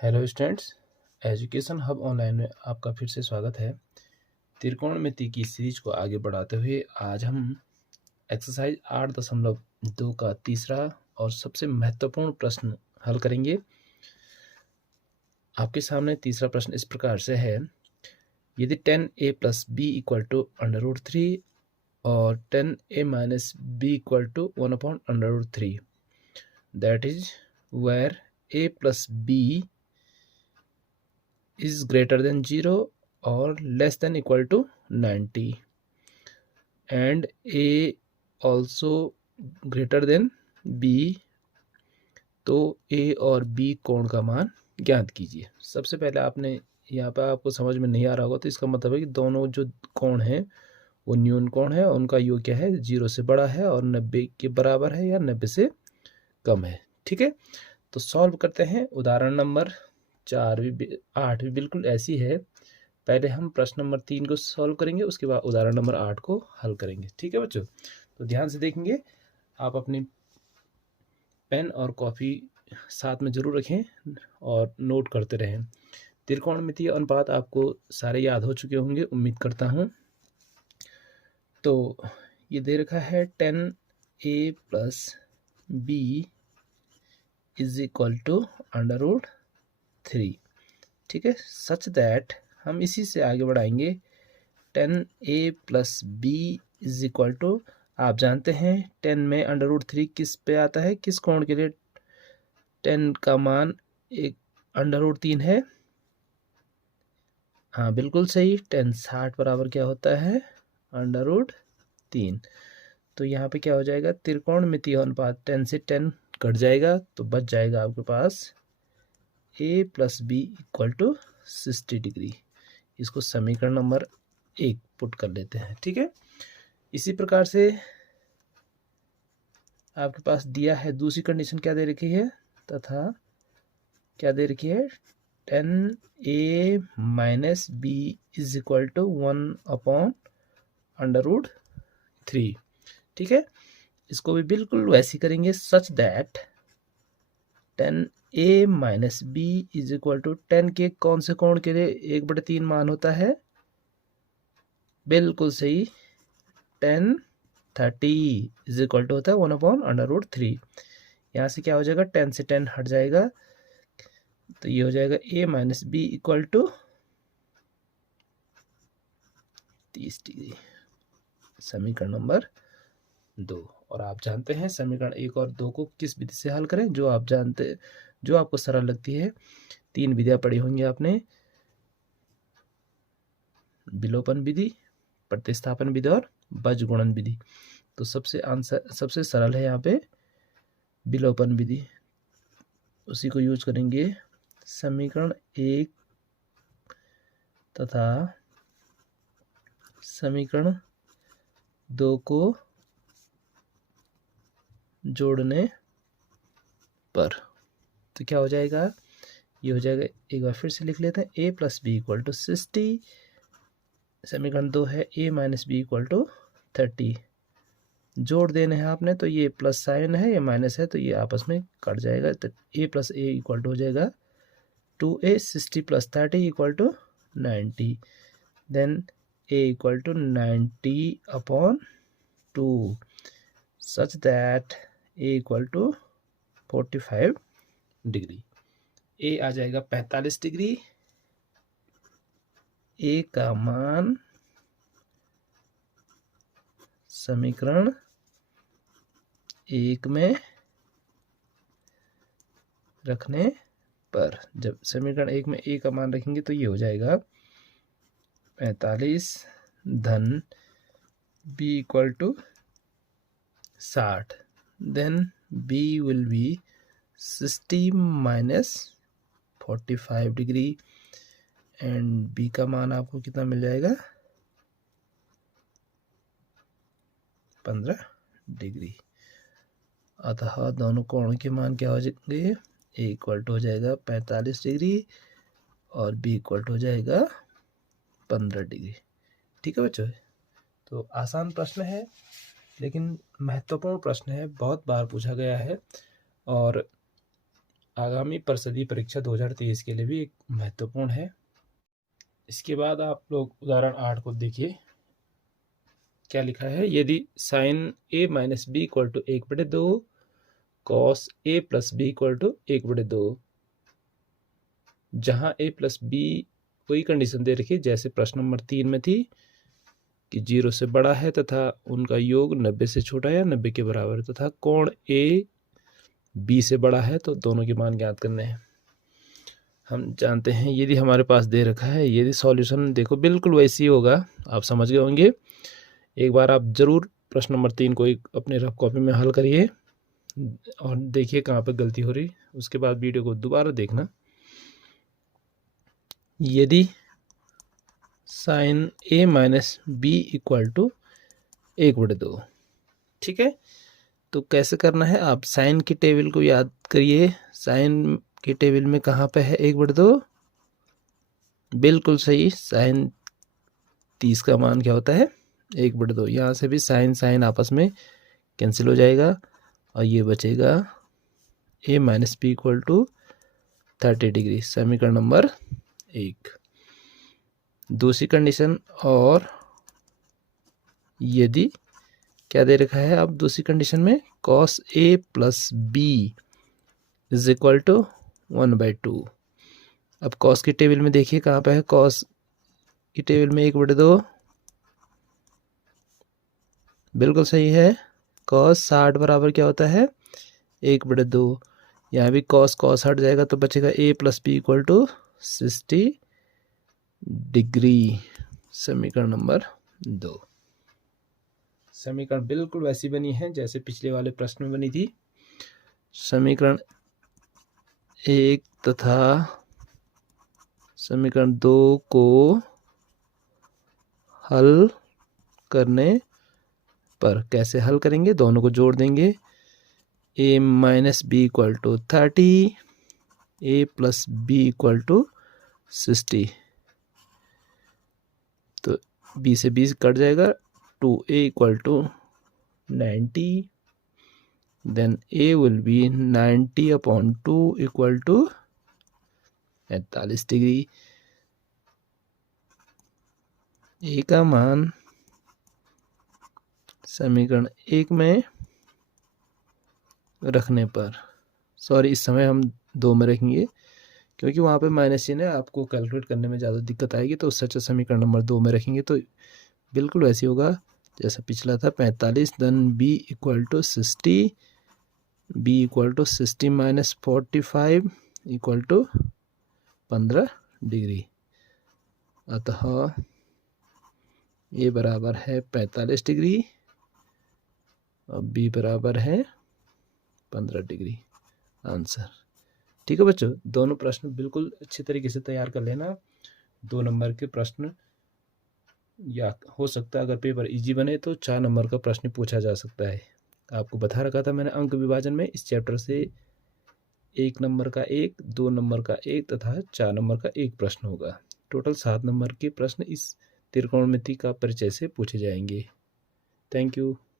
Hello students, education hub online में आपका फिर से स्वागत है। त्रिकोणमिति की सीरीज को आगे बढ़ाते हुए आज हम एक्सरसाइज 8.2 का तीसरा और सबसे महत्वपूर्ण प्रश्न हल करेंगे। आपके सामने तीसरा प्रश्न इस प्रकार से है, यदि 10a + b = √3 और 10a - b = 1/√3, that is where a + b is greater than 0 or less than equal to 90 and a also greater than b, तो a और b कोण का मान ज्ञात कीजिए। सबसे पहले आपने यहाँ पर आपको समझ में नहीं आ रहा होगा, तो इसका मतलब है कि दोनों जो कोण हैं वो न्यून कोण है, उनका योग क्या है, 0 से बड़ा है और 90 के बराबर है या 90 से कम है। ठीक है, तो सॉल्व करते हैं। उदाहरण नंबर 8 भी बिल्कुल ऐसी है। पहले हम प्रश्न नंबर 3 को सॉल्व करेंगे, उसके बाद उदाहरण नंबर 8 को हल करेंगे। ठीक है बच्चों, तो ध्यान से देखेंगे। आप अपनी पेन और कॉपी साथ में जरूर रखें और नोट करते रहें। त्रिकोणमितीय अनुपात आपको सारे याद हो चुके होंगे, उम्मीद करता हूं। तो ये दे रखा है 10a + b = √3। ठीक है, सच दैट हम इसी से आगे बढ़ाएंगे। 10a + b = आप जानते हैं 10 में √3 किस पे आता है, किस कोण के लिए 10 का मान एक √3 है। हाँ बिल्कुल सही, 10 60 बराबर क्या होता है, √3। तो यहाँ पे क्या हो जाएगा, त्रिकोणमितीय अनुपात 10 से 10 कट जाएगा, तो बच जाएगा आपके पास a + b = 60 डिग्री। इसको समीकरण नंबर 1 पुट कर लेते हैं। ठीक है, इसी प्रकार से आपके पास दिया है दूसरी कंडीशन, क्या दे रखी है, तथा क्या दे रखी है, 10a - b = 1/√3। ठीक है, इसको भी बिल्कुल वैसे करेंगे, सच दैट 10a - b = 10 के कौन से कोण के लिए 1/3 मान होता है, बिल्कुल सही, 10 30 = होता है 1/√3। यहाँ से क्या हो जाएगा, 10 से 10 हट जाएगा, तो ये हो जाएगा a - b = 30 डिग्री। समीकरण नंबर 2। और आप जानते हैं समीकरण 1 और 2 को किस विधि से हल करें, जो आप जानते, जो आपको सरल लगती है। 3 विधियां पढ़ी होंगी आपने, विलोपन विधि, प्रतिस्थापन विधि और बीजगुणन विधि। तो सबसे सरल है यहाँ पे विलोपन विधि, उसी को यूज करेंगे। समीकरण 1 तथा समीकरण 2 को जोड़ने पर तो क्या हो जाएगा, ये हो जाएगा, एक बार फिर से लिख लेते हैं, a + b = 60। समीकरण 2 है a - b = 30। जोड़ देने हैं आपने, तो ये प्लस साइन है, ये माइनस है, तो ये आपस में कट जाएगा। तो a + a = हो जाएगा 2a, 60 + 30 = 90। Then a = 90/2, such that a = 45 degree. a आ जाएगा 45 डिग्री। a का मान समीकरण 1 में रखने पर, जब समीकरण 1 में a का मान रखेंगे तो ये हो जाएगा 45 धन b = 60। Then b will be 60 - 45 degree and b का मान आपको कितना मिल जाएगा, 15 डिग्री। अतः दोनों कोणों के मान क्या हो जाएंगे, a = हो जाएगा 45 डिग्री और b = हो जाएगा 15 डिग्री। ठीक है बच्चों, तो आसान प्रश्न है लेकिन महत्वपूर्ण प्रश्न है, बहुत बार पूछा गया है और आगामी परिषदीय परीक्षा 2023 के लिए भी एक महत्वपूर्ण है। इसके बाद आप लोग उदाहरण 8 को देखिए, क्या लिखा है। यदि sine A minus B equal to 1/2 cos A plus B equal to 1/2, जहां ए प्लस बी कोई कंडीशन दे रखी जैसे प्रश्न नंबर 3 में थी कि 0 से बड़ा है तथा उनका योग 90 से छोटा या 90 के बराबर है, तथा कोण ए बी से बड़ा है, तो दोनों के मान ज्ञात करने हैं। हम जानते हैं यदि हमारे पास दे रखा है, यदि सॉल्यूशन देखो बिल्कुल वैसी होगा, आप समझ गए होंगे। एक बार आप जरूर प्रश्न नंबर 3 को एक अपने रफ कॉपी में हल करिए और देखिए कहाँ पर गलती हो रही, उसके बाद वीडियो को दोबारा देखना। यदि sine A minus B equal to 1/2, ठीक है, तो कैसे करना है, आप साइन की टेबल को याद करिए। साइन की टेबल में कहाँ पे है 1/2, बिल्कुल सही, साइन 30 का मान क्या होता है 1/2। यहाँ से भी साइन साइन आपस में कैंसिल हो जाएगा और ये बचेगा A minus B equal to 30 degree, समीकरण नंबर 1। दूसरी कंडीशन, और यदि क्या दे रखा है, अब दूसरी कंडीशन में cos A plus B is equal to 1/2। अब कॉस की टेबल में देखिए कहाँ पे है, कॉस की टेबल में 1/2, बिल्कुल सही है। कॉस 60 बराबर क्या होता है 1/2। यहाँ भी कॉस कॉस हट जाएगा तो बचेगा A plus B equal to 60 degree, समीकरण नंबर 2। समीकरण बिल्कुल वैसी बनी है जैसे पिछले वाले प्रश्न में बनी थी। समीकरण 1 तथा समीकरण 2 को हल करने पर कैसे हल करेंगे, दोनों को जोड़ देंगे। A minus B equal to 30, A plus B equal to 60, तो बी से बी कट जाएगा, 2a equal to 90, then a will be 90/2 equal to 45 degree. a का मान समीकरण 1 में रखने पर, सॉरी इस समय हम 2 में रखेंगे क्योंकि वहाँ पे माइनस चिन्ह है, आपको कैलकुलेट करने में ज़्यादा दिक्कत आएगी, तो उससे अच्छा समीकरण नंबर 2 में रखेंगे तो बिल्कुल वैसे होगा जैसा पिछला था। 45 then B equal to 60, B equal to 60 minus 45 equal to 15 degree. अतः ये बराबर है 45 डिग्री और बी बराबर है 15 डिग्री, आंसर। ठीक है बच्चों, दोनों प्रश्न बिल्कुल अच्छे तरीके से तैयार कर लेना। 2 नंबर के प्रश्न, या हो सकता है अगर पेपर इजी बने तो 4 नंबर का प्रश्न पूछा जा सकता है। आपको बता रखा था मैंने अंक विभाजन में, इस चैप्टर से 1 नंबर का 1, 2 नंबर का 1 तथा 4 नंबर का 1 प्रश्न होगा। टोटल 7 नंबर के प्रश्न इस त्रिकोणमिति का परिचय से पूछे जाएंगे। Thank you.